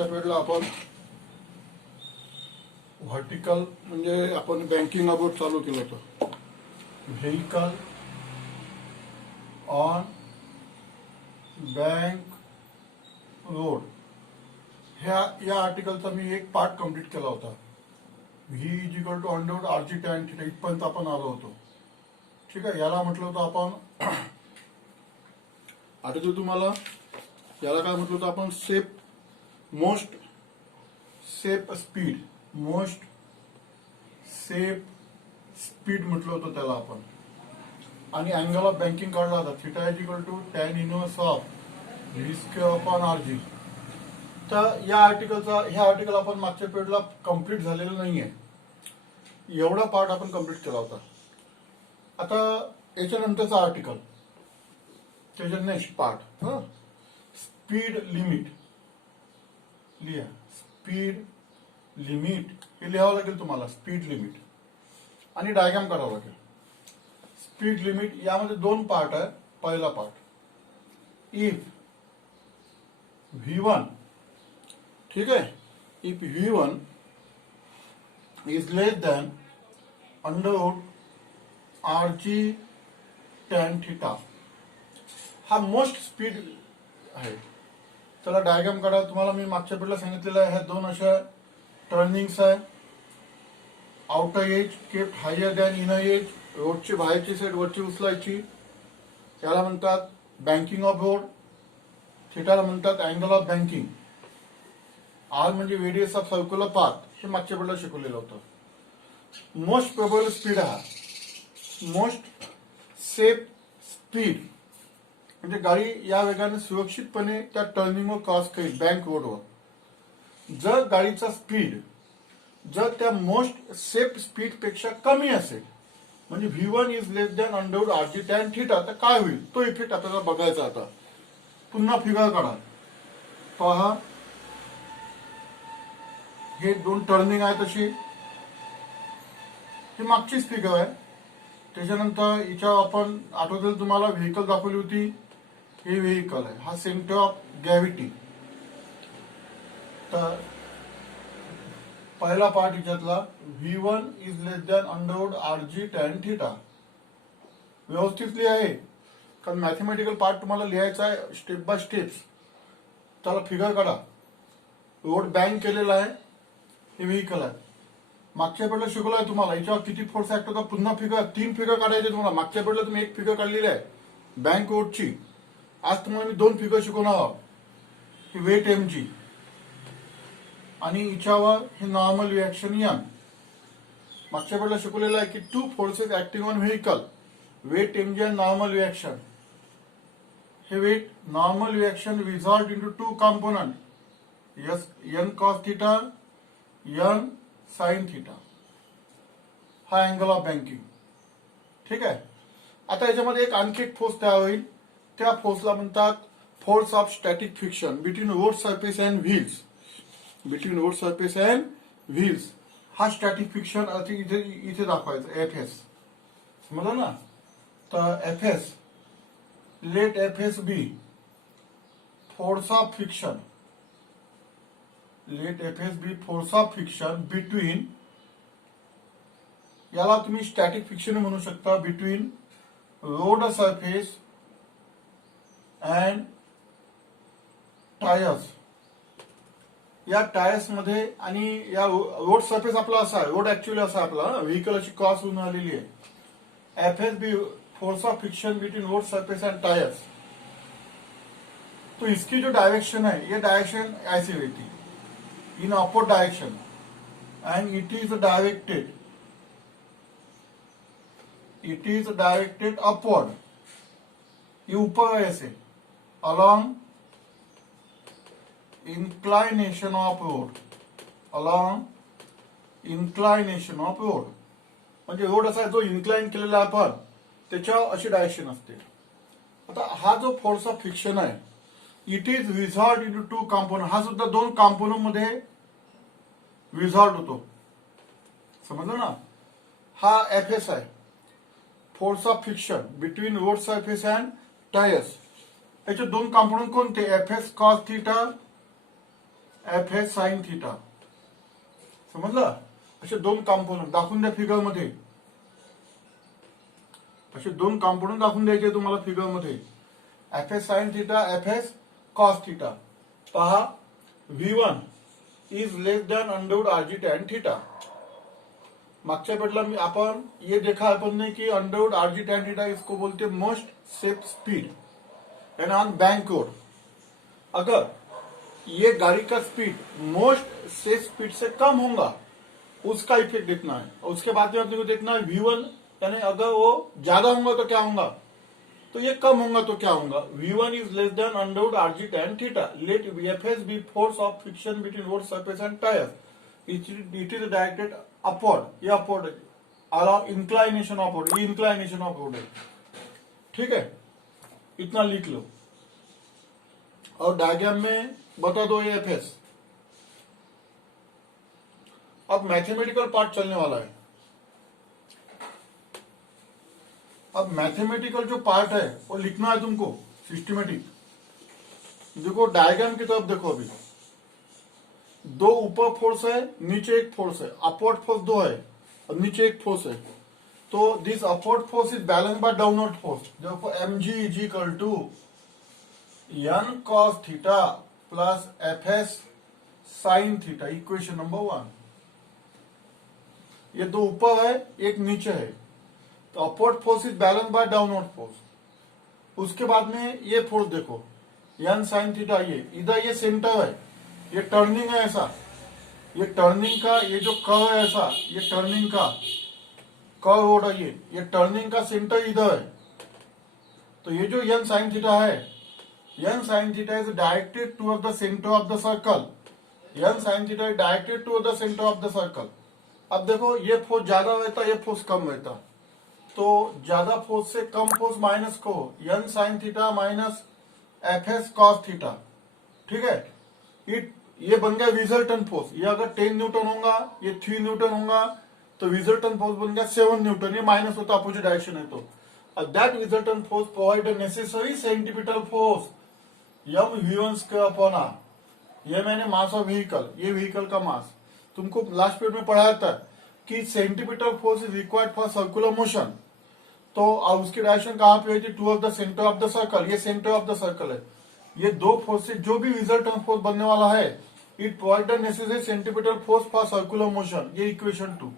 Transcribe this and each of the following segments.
मागच्या पिरियडला आपण व्हर्टिकल म्हणजे आपण बँकिंग अबाउट चालू केलं होतं. व्हेकल ऑन बँक रोड या आर्टिकलचा मी एक पार्ट कंप्लीट केला होता. V is equal to under RG tan theta इथपर्यंत आपण आलो होतो. ठीक आहे. याला म्हटलं होतं आपण आठवतो तुम्हाला, याला काय म्हटलं होतं आपण, मोस्ट सेफ स्पीड म्हटलं होतं त्याला आपण. आणि अँगल ऑफ बँकिंग काढला होता theta is equal to tan inverse of V square upon RG. तर हे आर्टिकल आपण मागच्या पिरियडला कंप्लीट झालेलं नाहीये. एवढा पार्ट आपण कंप्लीट केला होता. आता याच्यानंतरचा आर्टिकल, त्याच्या नेक्स्ट पार्ट, स्पीड लिमिट लिहा. स्पीड लिमिट हे लिहावं लागेल तुम्हाला. स्पीड लिमिट आणि डायग्राम करावं लागेल. स्पीड लिमिट यामध्ये दोन पार्ट आहे. पहिला पार्ट, इफ V1, ठीक आहे, if V1 is less than under root RG tan theta, हा मोस्ट स्पीड आहे. त्याला डायग्राम काढा. तुम्हाला मी मागच्या पिरियडला सांगितलेलं आहे, ह्या दोन अशा टर्निंग्स आहे. Outer edge kept higher than inner edge, रोडची बाहेरची साईड वरची उचलायची, त्याला म्हणतात बँकिंग ऑफ रोड. थिटाला म्हणतात अँगल ऑफ बँकिंग. आर म्हणजे रेडियस ऑफ सर्क्युलर पाथ, हे मागच्या पिरियडला शिकवलेलं होतं. मोस्ट प्रोबेबल स्पीड हा मोस्ट सेफ स्पीड, म्हणजे गाडी या वेगाने सुरक्षितपणे त्या टर्निंगवर क्रॉस करेल बँक रोडवर. जर गाडीचा स्पीड जर त्या मोस्ट सेफ स्पीड पेक्षा कमी असेल, म्हणजे V1 is less than under root RG tan theta, तर काय होईल तो इफेक्ट आपल्याला बघायचा. आता पुन्हा फिगर काढा. पहा, हे दोन टर्निंग आहे, तशी ही मागचीच फिगर आहे. त्याच्यानंतर हिच्या आपण आठवतील तुम्हाला व्हेकल दाखवली होती. हे व्हेकल आहे, हा सेंटर ऑफ ग्रॅव्हिटी. तर पहिला पार्ट हिच्यातला V1 is less than under root RG tan theta. व्यवस्थित लिहाय, कारण मॅथमॅटिकल पार्ट तुम्हाला लिहायचा आहे स्टेप बाय स्टेप्स. त्याला फिगर काढा. रोड बँक केलेला आहे, हे व्हेकल आहे. मागच्या पिरियडला शिकवलं आहे तुम्हाला याच्यावर किती फोर्स ऍक्ट होता. पुन्हा फिगर, 3 फिगर काढायचे तुम्हाला. मागच्या पिरियडला तुम्ही एक फिगर काढलेली आहे बँक रोडची. आज तुम्हाला मी 2 फिगर शिकवणार आहोत. ही वेट mg आणि हिच्यावर हे नॉर्मल रिॲक्शन M. मागच्या पिरियडला शिकवलेलं आहे की 2 forces acting on vehicle, weight mg आणि नॉर्मल रिॲक्शन. हे weight normal reaction result into 2 component, n cos theta, n sine theta. हा अँगल ऑफ बँकिंग. ठीक आहे. आता याच्यामध्ये एक आणखी एक फोर्स तयार होईल. त्या फोर्सला म्हणतात force of static friction between road surface and wheels. Between road surface and wheels हा स्टॅटिक फ्रिक्शन इथे दाखवायचं. Fs समजलं ना. तर Fs, let Fs be force of friction, let Fs be force of friction between, याला तुम्ही static friction म्हणू शकता, between road surface and tyres. या टायर्स मध्ये, आणि या रोड सरफेस आपला असा आहे, रोड ऍक्च्युअली असा आपला व्हेकल अशी क्रॉस होऊन आलेली आहे. Fs be force of friction between road surface and tyres. तो इसकी जो डायरेक्शन है, ये डायरेक्शन ऐसी रहती in upward direction and it is directed upward. ये ऊपर है ऐसे along inclination of road, along inclination of road. म्हणजे रोड असा जो इन्क्लाइन केलेला आहे आपण, त्याच्यावर अशी डायरेक्शन असते. आता हा जो फोर्स ऑफ फ्रिक्शन आहे, it is result into 2 component. हा सुद्धा 2 कॉम्पोनंट मध्ये रिझॉल्ट होतो. समजलं ना. हा Fs आहे, force of friction between road surface and tyres. याचे 2 कॉम्पोनंट कोणते, Fs cos theta F S sine theta. समजलं? असे दोन कॉम्पोनंट दाखवून द्या फिगर मध्ये. असे दोन कॉम्पोनंट दाखवून द्यायचे तुम्हाला फिगर मध्ये. F S sine theta, F S cos theta. पहा, V1 is less than under root RG tan theta. मागच्या पेटला मी अपन ये देखा अपन ने कि अंडरवुड आरजी टैन थीटा इसको बोलते हैं most safe speed. End on bank road अगर ये गाड़ी का स्पीड मोस्ट सेफ स्पीड से कम होगा उसका इफेक्ट देखना है. और उसके बाद में अपने को देखना है V1 यानी अगर वो ज्यादा होगा तो क्या होगा, तो ये कम होगा तो क्या होगा. V1 is less than under root RG tan theta. Let VFS be force of friction between road surface and tyre. It is directed upward. ये अपवर्ड है, अलाउ इंक्लाइनेशन अपवर्ड. ये इंक्लाइनेशन अपवर्ड है. ठीक है, इतना लिख लो और डायग्राम में बता दो ये एफएस. अब मैथमेटिकल पार्ट चलने वाला है. अब मैथमेटिकल जो पार्ट है वो लिखना है तुमको सिस्टमेटिक. देखो डायग्राम की तरफ देखो. अभी दो ऊपर फोर्स है, नीचे एक फोर्स है. अपवर्ड फोर्स दो है और नीचे एक फोर्स है. तो this upward force is balance by downward force. देखो mg is equal to n cos theta plus fs sine theta. Equation number 1. ये दो ऊपर है, एक नीचे है. तो upward force is balance by downward force. उसके बाद में ये फोर्स देखो n साइन थीटा. ये इधर ये सेंटर है, ये टर्निंग है ऐसा. ये टर्निंग का ये जो कर्व है ऐसा, ये टर्निंग का कर्व हो रहा है. ये टर्निंग का सेंटर इधर है. तो ये जो n साइन थीटा है, n sine theta is directed toward the centre of the circle. n sine theta is directed toward the centre of the circle. अब देखो ये फोर्स ज्यादा रहता, ये फोर्स कम रहता. तो ज्यादा फोर्स से कम फोर्स माइनस को n sine theta minus F S cos theta. ठीक है, ये बन गया रिजल्टेंट फोर्स. ये अगर 10 न्यूटन होगा, ये 3 न्यूटन होगा, तो रिजल्टेंट फोर्स बन गया 7 न्यूटन. ये माइनस होता अपोजिट डायरेक्शन है. तो that resultant force provide a necessary centimetre force m v1 square upon r. ये मैंने मास ऑफ व्हीकल, ये व्हीकल का मास तुमको लास्ट पीरियड में पढ़ाया था कि centimetre force is required for circular motion. तो अब उसकी डायरेक्शन कहां पे हुई थी, toward the centre of the circle. ये सेंटर ऑफ द सर्कल है. ये दो फोर्स से जो भी रिजल्टेंट फोर्स बनने वाला है, it provide the necessary centimetre force for circular motion. ये इक्वेशन 2.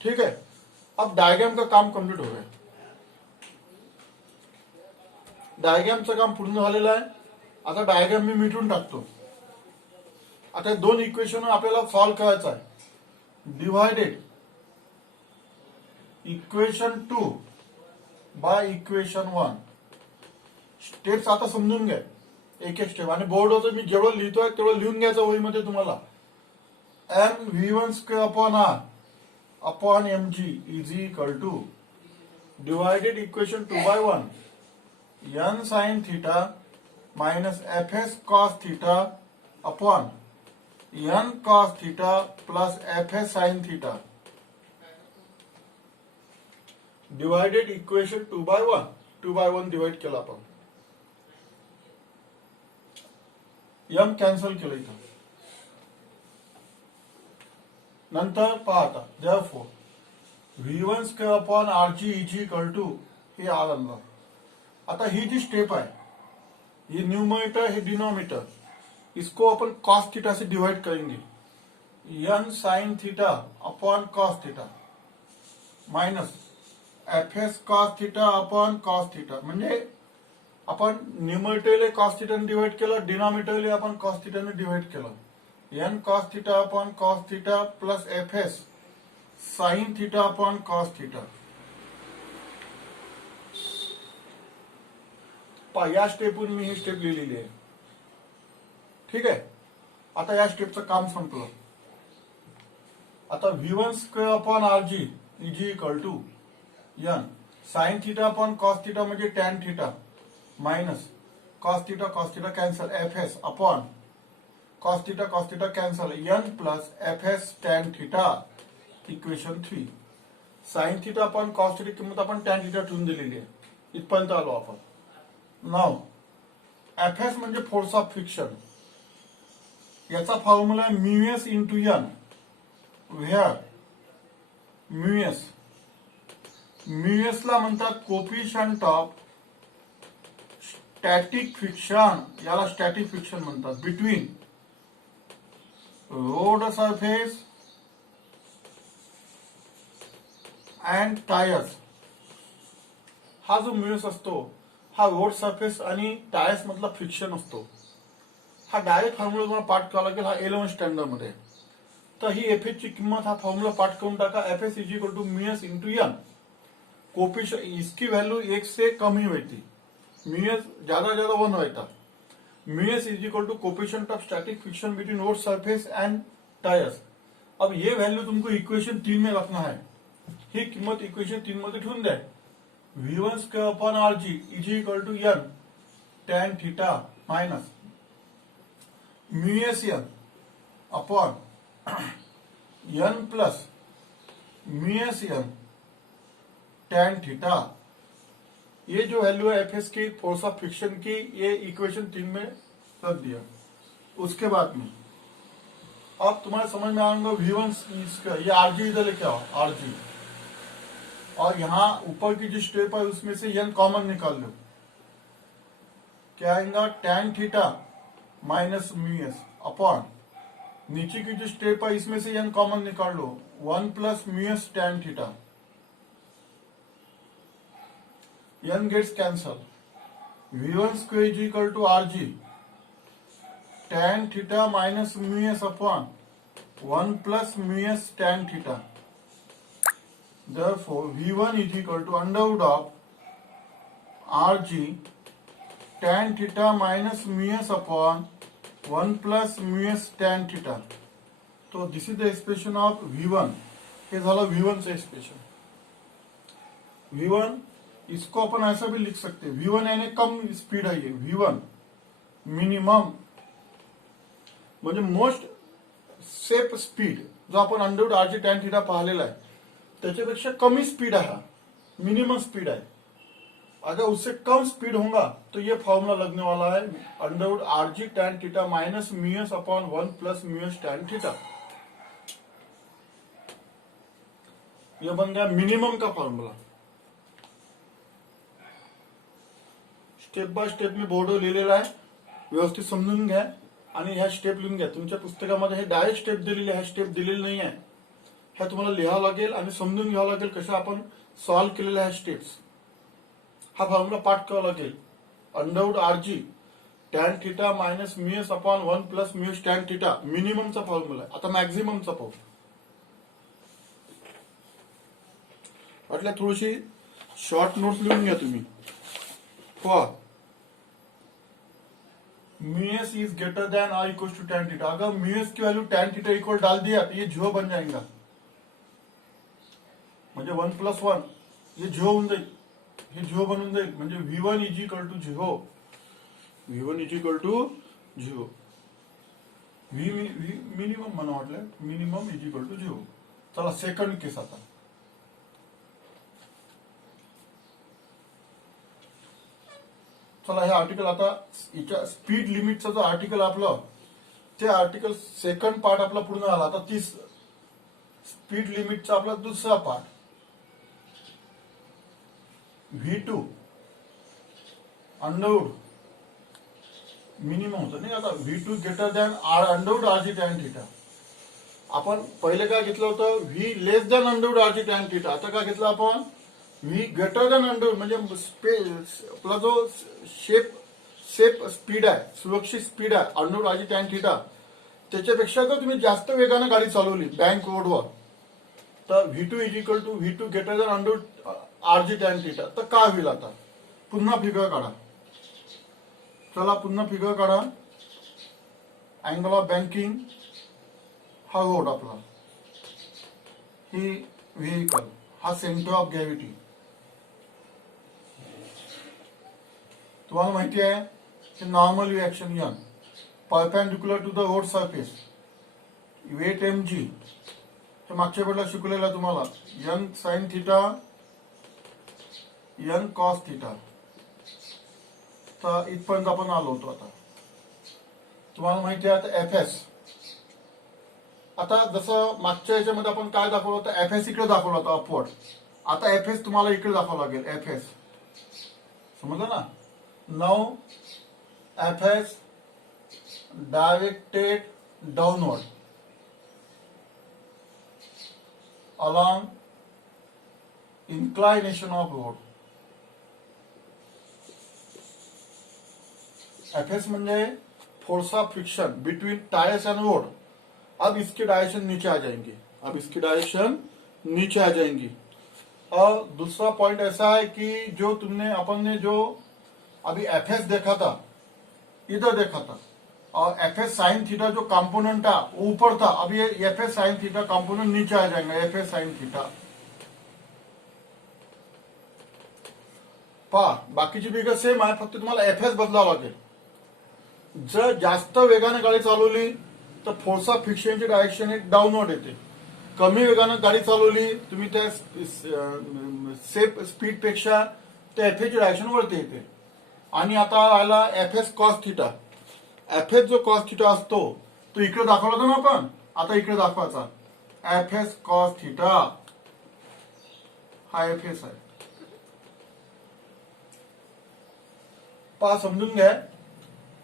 ठीक है, अब डायग्राम का काम कंप्लीट हो गया. डायग्रामचं काम पूर्ण झालेलं आहे. आता डायग्राम मी मिटून टाकतो. आता दोन इक्वेशन आपल्याला सॉल्व करायचं आहे. Divided equation 2 by equation 1. Steps आता समजून घ्या एक एक स्टेप. आणि बोर्डवर मी जेवढं लिहितोय तेवढं लिहून घ्यायचं वहीमध्ये तुम्हाला. M v1 square upon r upon mg is equal to divided equation 2 by 1 n sine theta minus fs cos theta upon n cos theta plus fs sine theta divided equation 2 by 1. 2 by 1 divide केला आपण. m cancel केलं इथं. नंतर पाहता therefore v1 square upon rg is equal to हे R आणलं. आता ही जी step आहे, ये न्यूमरेटर है डिनोमिनेटर, इसको अपन कॉस थीटा से डिवाइड करेंगे. n sine theta upon cos theta minus F S cos theta upon cos theta. म्हणजे आपण न्यूमरेटरले कॉस थीटाने डिवाइड केलं, डिनोमिनेटरले आपण कॉस थीटाने डिवाइड केलं. n cos theta upon cos theta plus F S sine theta upon cos theta. या स्टेपवरून मी ही step लिहिलेली आहे. ठीक आहे, आता या स्टेपचं काम संपलं. आता v1 square upon rg is equal to n sine theta upon cos theta म्हणजे tan theta minus cos theta cancel F S upon cos theta cancel n plus F S tan theta. Equation 3. Sine theta upon cos theta किंमत आपण tan theta ठेवून दिलेली आहे. इथपर्यंत आलो आपण. नाव एफ एस म्हणजे फोर्स ऑफ फ्रिक्शन. याचा फॉर्म्युला आहे mu S into N, where mu S ला म्हणतात कोफिशियंट ऑफ स्टॅटिक फ्रिक्शन, याला स्टॅटिक फ्रिक्शन म्हणतात, between road surface and tyres. हा जो म्यूएस असतो हा रोड सरफेस आणि टायर्स मधला फ्रिक्शन असतो. हा डायरेक्ट फॉर्म्युला तुम्हाला पाठ करावा लागेल, हा 11 स्टँडर्ड मध्ये. तर ही एफ एच ची किंमत, हा फॉर्म्युला पाठ करून टाका. F S is equal to mu S into N. Coefficient इसकी वैल्यू 1 से कम ही हुई थी, म्यू एस ज्यादा 1 हुआ था. Mu S is equal to coefficient of static friction between road surface and tyres. अब ये वैल्यू तुमको इक्वेशन 3 में रखना है. ही किंमत इक्वेशन 3 मध्ये ठेवून द्या. V1 square upon RG is equal to N tan theta minus mu S N upon N plus mu S N tan theta. ये जो वैल्यू है एफ एस की, फोर्स ऑफ फ्रिक्शन की, ये इक्वेशन 3 में रख दिया. उसके बाद में अब तुम्हारे समझ में आएगा V1 इसका, ये RG इधर लेके आओ, RG, और यहां ऊपर की जो स्टेप है उसमें से एन कॉमन निकाल लो. क्या आएगा? टैन theta minus mu S upon नीचे की जो स्टेप है इसमें से एन कॉमन निकाल low, 1 plus mu S tan theta. n gets cancelled. V1 square is equal to RG tan theta minus mu s upon 1 plus mu s tan theta. Therefore, V1 is equal to under root of RG tan theta minus mu s upon 1 plus mu s tan theta. तो this is the expression of V1. हे झालं V1 चं expression. V1 इसको अपन ऐसा भी लिख सकते हैं, V1 यानी कम स्पीड आहे. V1 मिनिमम म्हणजे मोस्ट सेफ स्पीड, जो आपण अंडरवूड आरजी टॅन थीटा पाहिलेला आहे त्याच्यापेक्षा कमी स्पीड आहे, मिनिमम स्पीड आहे. अगर उससे कम स्पीड होगा तो ये फॉर्मूला लगने वाला है Underwood RG tan theta minus mu S upon 1 plus mu S tan theta. यह बन गया मिनिमम का formula. Step by step me board लिहिलेला आहे, व्यवस्थित समजून घ्या आणि ह्या स्टेप लिहून घ्या. तुमच्या पुस्तकामध्ये हे डायरेक्ट स्टेप दिलेले आहे, स्टेप दिलेले नाही आहे. ह्या तुम्हाला लिहावं लागेल आणि समजून घ्यावं लागेल कशा आपण सॉल्व्ह केलेल्या आहे स्टेप्स. हा फॉर्म्युला पाठ करावा लागेल. Under root RG tan theta minus mu S upon 1 plus mu S tan theta मिनिममचा फॉर्म्युला आहे. आता मॅक्झिममचा पाहू. वाटलं थोडीशी शॉर्ट नोट्स लिहून घ्या तुम्ही. For mu S is greater than or equal to tan theta. अगर म्यू एस की वैल्यू टैन थीटा इक्वल डाल दिया तो ये 0 बन जाएगा, म्हणजे 1 प्लस 1 ये 0 होऊन जाईल, हे 0 बनून जाईल. म्हणजे V1 is equal to 0. V1 is equal to 0. Minimum मला वाटलं मिनिमम इज इक्वल टू 0. चला सेकंड केस आता. चला हे आर्टिकल आता याच्या स्पीड लिमिटचा जो आर्टिकल आपलं ते आर्टिकल सेकंड पार्ट आपला पूर्ण झाला. आता तीस स्पीड लिमिटचा आपला दुसरा पार्ट V2 अंडरवुड मिनिमम होतं नाही. आता V2 greater than R under root RG tan theta. आपण पहिले काय घेतलं होतं V less than under root RG tan theta. आता काय घेतलं आपण V ग्रेटर दॅन अंडरवुड, म्हणजे आपला जो सेफ स्पीड आहे, सुरक्षित स्पीड आहे अंडरवुड आरजी टॅन थीटा, त्याच्यापेक्षा जर तुम्ही जास्त वेगाने गाडी चालवली बँक रोडवर तर V2 is equal to V2 greater than under root RG tan theta. तर काय होईल? आता पुन्हा फिगर काढा. चला पुन्हा फिगर काढा. अँगल ऑफ बँकिंग हा रोड आपला, ही व्हेकल, हा सेंटर ऑफ ग्रॅव्हिटी. तुम्हाला माहिती आहे की normal reaction N perpendicular to the road surface, weight mg, हे मागच्या वेळेला शिकवलेलं तुम्हाला. N sine theta N cos theta. तर इथपर्यंत आपण आलो होतो. आता तुम्हाला माहिती आहे आता एफ एस आता जसं मागच्या याच्यामध्ये आपण काय दाखवलं होतं, एफ एस इकडे दाखवलं होतं अपवर्ड. आता एफ एस तुम्हाला इकडे दाखवावं लागेल. एफ एस समजलं ना. Now F S directed downward along inclination of road. FS म्हणजे force of friction between tyres and road. अब इसकी डायरेक्शन नीचे आ जाएंगी. अब इसकी डायरेक्शन नीचे आ जाएंगी. और दूसरा पॉइंट ऐसा है कि जो तुमने अपन ने जो अभी एफएस देखा था, इधर देखा था, और एफएस साइन थीटा जो कंपोनेंट था ऊपर था. अब ये एफएस साइन थीटा कंपोनेंट नीचे आ जाएंगे. एफएस साइन थीटा पहा, बाकीची फिगर सेम आहे, फक्त तुम्हाला एफएस बदलावं लागेल. जर जास्त वेगाने गाडी चालवली तर फोर्स ऑफ फ्रिक्शनची डायरेक्शन एक डाऊनवर्ड येते. कमी वेगाने गाडी चालवली तुम्ही त्या सेफ स्पीड पेक्षा त्या एफएस ची डायरेक्शन वरती येते. आणि आता आला एफएस कॉस थीटा. एफएस जो कॉस थीटा असतो तो इकडे दाखवला होता ना आपण, आता इकडे दाखवायचा. एफएस कॉस थीटा हा एफएस आहे. पहा समझून घ्या.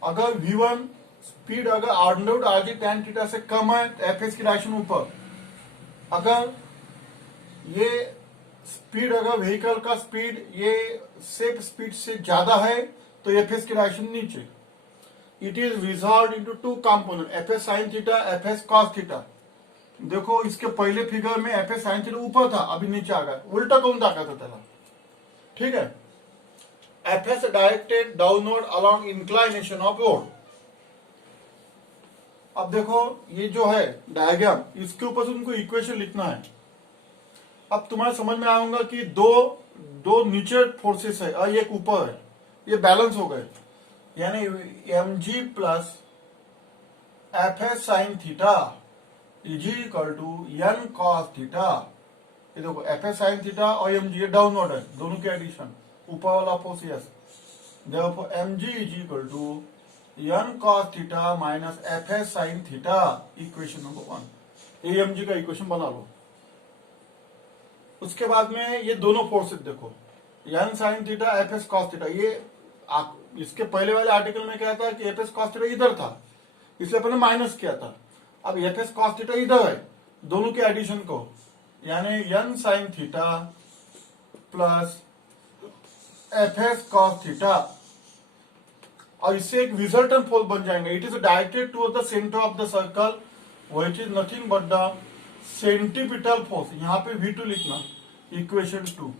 अगर V1 स्पीड अगर अंडरवुड आरजी tan थीटा से कम है तो एफएस की डायरेक्शन ऊपर. अगर ये स्पीड अगर व्हीकल का स्पीड ये सेफ स्पीड से ज्यादा है तो एफएस की डायरेक्शन नीचे. It is resolve into two component, FS sine theta, FS cos theta. देखो इसके पहले फिगर में एफएस साइन थीटा ऊपर था, अभी नीचे आ गया. उल्टा कौन टाकायचा त्याला. ठीक है. FS directed downward along inclination of road. अब देखो ये जो है डायग्राम, इसके ऊपर से तुमको इक्वेशन लिखना है. अब तुम्हारे समझ में आऊंगा कि दो नीचे फोर्सेस है और एक ऊपर है, ये बैलेंस हो गए. यानी mg plus F S sine theta is equal to N cos theta. ये देखो एफ एस साइन थीटा और mg ये डाउनवर्ड है, दोनों के एडिशन, ऊपर वाला फोर्स यस. देखो mg is equal to N cos theta minus F S sine theta. Equation number 1. ये mg का इक्वेशन बना लो. उसके बाद में ये दोनों फोर्सेस देखो, N sine theta, F S cos theta. ये इसके पहले वाले आर्टिकल में क्या था कि एफएस कॉस थीटा इधर था, इसलिए अपने माइनस किया था. अब एफएस कॉस थीटा इधर है, दोनों के एडिशन को, यानी N sine theta plus F S cos theta, और इससे एक रिजल्टेंट फोर्स बन जाएंगे. It is directed toward the centre of the circle which is nothing but the centripetal force. यहाँ पे V2 लिखना, इक्वेशन 2.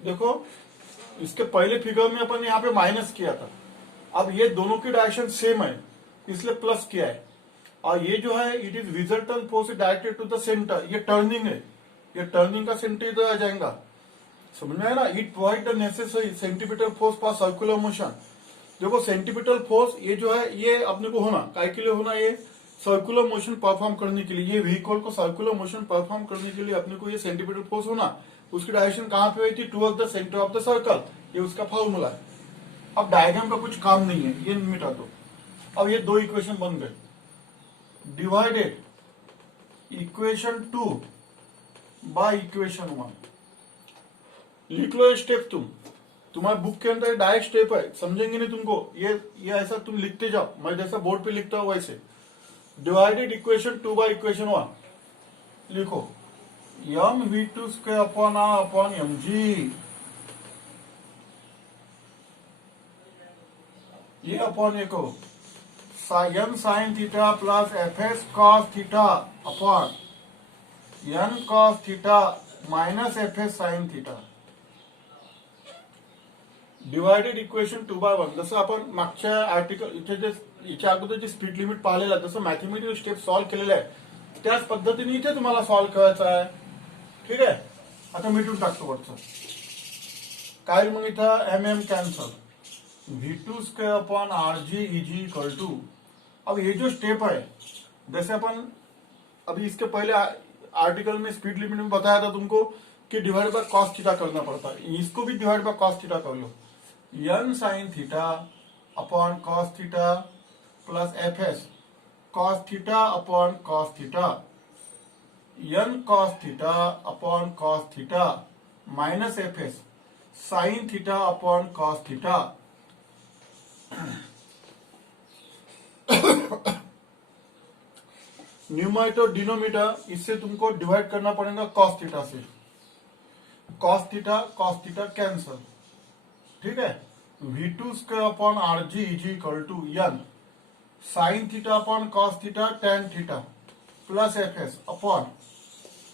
देखो इसके पहले फिगर में अपन यहाँ पे माइनस किया था, अब ये दोनों की डायरेक्शन सेम है इसलिए प्लस किया है. और ये जो है it is resultant force directed to the centre. ये टर्निंग है, ये टर्निंग का सेंटर इधर आ जाएगा. समझ में आया ना. It provide the necessary centripetal force for circular motion. देखो सेंटीपिटल फोर्स ये जो है ये अपने को होना काय के लिए होना, ये सर्कुलर मोशन परफॉर्म करने के लिए, ये व्हीकल को सर्कुलर मोशन परफॉर्म करने के लिए अपने को ये सेंटीपिटल फोर्स होना. उसकी डायरेक्शन कहां पे हुई थी, towards the centre of the circle. ये उसका फॉर्मूला है. अब डायग्राम का कुछ काम नहीं है, ये मिटा दो. अब ये दो इक्वेशन बन गए. Divided equation 2 by equation 1. लिख लो ये स्टेप. तुम्हारे बुक के अंदर डायरेक्ट स्टेप है, समझेंगे नहीं तुमको. ये ऐसा तुम लिखते जाओ, मैं जैसा बोर्ड पे लिखता हूं वैसे. Divided equation 2 by equation 1. लिखो M V2 square upon R upon mg. ये अपॉन एक N sine theta plus F S cos theta upon N cos theta minus F S sine theta. Divided equation 2 by 1. जसं आपण मागच्या article याच्या अगोदरची speed limit पाहिलेलं आहे, जसं mathematical step solve केलेले आहे त्याच पद्धतीने इथे तुम्हाला सॉल्व्ह करायचं आहे. ठीक आहे. आता मिटून टाकतो वरचं काय. मग इथं M cancel. V2 square upon RG is equal to. अब ये जो स्टेप है, जैसे अपन अभी इसके पहले आर्टिकल में स्पीड लिमिट में बताया था तुमको कि डिवाइड बाय कॉस थीटा करना पड़ता है. इसको भी डिवाइड बाय कॉस थीटा कर लो. N sine theta upon cos theta plus F S cos theta upon cos theta, N cos theta upon cos theta minus F S sine theta upon cos theta. Numerator denominator इससे तुमको divide करना पड़ेगा cos theta से, cos theta cancel, ठीक है। V2 square upon R G is equal to N sine theta upon cos theta tan theta plus F S upon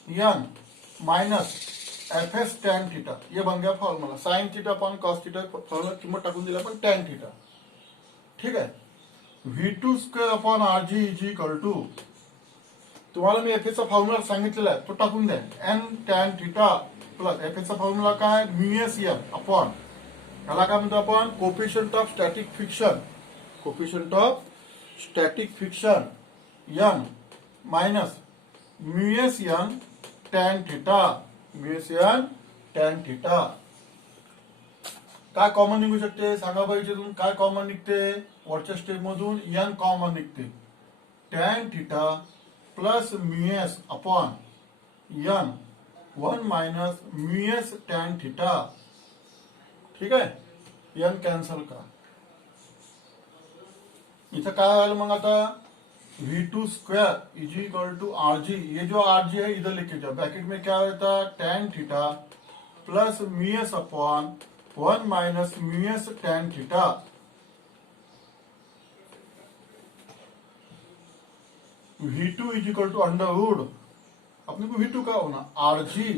N minus F S tan theta, ये बन गया formula. Sine theta upon cos theta formula किंमत टाकून दिला पण tan theta, ठीक आहे। V2 square upon R G is equal to, तुम्हाला मी एफ एस चा फॉर्म्युला सांगितलेला आहे तो टाकून द्या, N tan theta plus F S चा फॉर्म्युला काय म्यू एस एन अपॉन, याला काय म्हणतो आपण coefficient of static friction, coefficient of static friction N minus mu S N tan theta, mu S N tan theta. काय common निघू शकते सांगा बाई, याच्यातून काय कॉमन निघते, वरच्या स्टेप मधून एन कॉमन निघते, tan theta plus mu S upon N one minus mu S tan theta, ठीक आहे। एन कॅन्सल करा, इथं काय आलं मग आता V2 square is equal to R G, ये जो आर जी है इधर लेके जाओ, ब्रैकेट में क्या होता है tan theta plus mu S upon one minus mu S tan theta, V2 is equal to under root, अपने को V2 का होना R G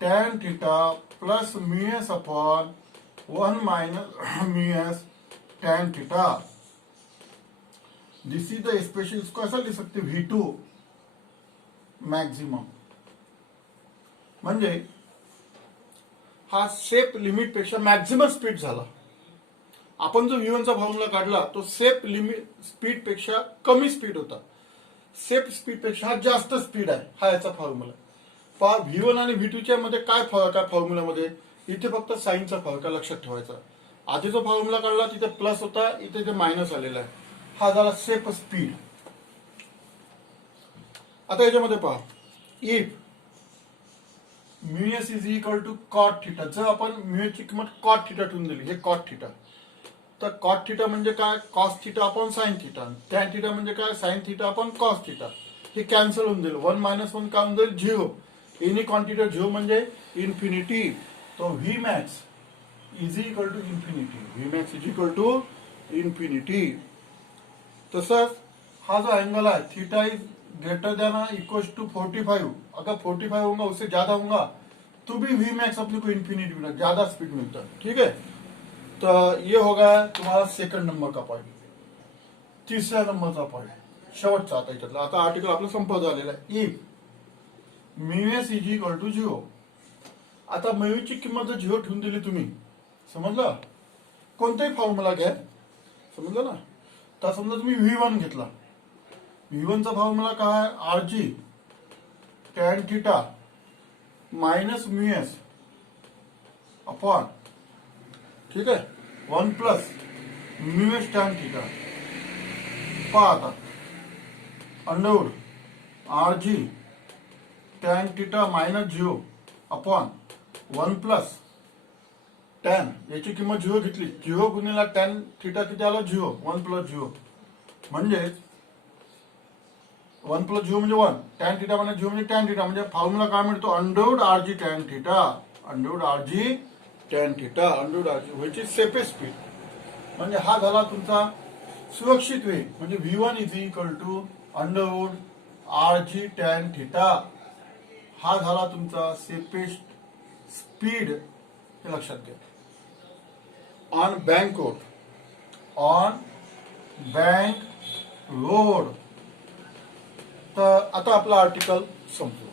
tan theta plus mu S upon one minus mu S tan theta. This is the special, इसको ऐसा लिख सकते V2 maximum, म्हणजे हा सेफ लिमिट पेक्षा मॅक्झिमम स्पीड झाला। आपण जो V1 चा फॉर्म्युला काढला तो सेफ लिमिट स्पीड पेक्षा कमी स्पीड होता, सेफ स्पीड पेक्षा हा जास्त स्पीड आहे, हा याचा फॉर्म्युला। पहा V1 आणि V2 च्या मध्ये काय फरक आहे फॉर्म्युल्यामध्ये, इथे फक्त साईनचा फरक आहे, लक्षात ठेवायचा। आधी जो फॉर्म्युला काढला तिथे प्लस होता, इथे ते मायनस आलेला आहे, हा झाला सेफ स्पीड। आता याच्यामध्ये पहा if mu S is equal to cot theta, जर आपण म्यू एस ची किंमत कॉट थीटा ठेवून दिली, हे कॉट थीटा, तर कॉट थीटा म्हणजे काय cos theta upon sine theta, tan theta म्हणजे काय sine theta upon cos theta, हे कॅन्सल होऊन जाईल, वन मायनस वन काय होऊन जाईल झिरो, एनी क्वांटिटी झिरो म्हणजे इन्फिनिटी, तो V max is equal to infinity, V max is equal to infinity. तसंच हा जो एंगल है theta is greater than equal to 45, अगर 45 होगा उससे ज्यादा होगा तो भी वी मैक्स अपने को इन्फिनिटी मिलता, ज्यादा स्पीड मिलता है, ठीक है। तो ये होगा तुम्हारा सेकंड नंबर का पॉइंट। तिसऱ्या नंबरचा पॉइंट शेवटचा आता याच्यातला, आता आर्टिकल आपलं संपत झालेलं आहे। If mu S is equal to zero, आता म्यू ची किंमत जर झिरो ठेवून दिली तुम्ही, समजलं, कोणताही फॉर्म्युला घ्या, समजलं ना। तर समजा तुम्ही V1 घेतला, V1 चा फॉर्म्युला काय आहे R G tan theta minus mu S upon, ठीक आहे, one plus mu S tan theta. पहा आता under root R G tan theta minus zero upon one plus tan, याची किंमत झिरो घेतली, झिरो गुणिला टॅन थीटा किती आला झिरो, वन प्लस झिरो म्हणजे वन प्लस झिरो म्हणजे वन, टॅन थीटा म्हणजे झिरो म्हणजे टॅन थीटा, म्हणजे फॉर्म्युला काय मिळतो under root R G tan theta, under root R G tan theta, under root R G व्हायची सेफेस्ट स्पीड, म्हणजे हा झाला तुमचा सुरक्षित वेग, म्हणजे V1 is equal to under root R G tan theta, हा झाला तुमचा सेफेस्ट स्पीड, हे लक्षात घ्या। On bank road, on bank road, तर आता आपला आर्टिकल संपलं।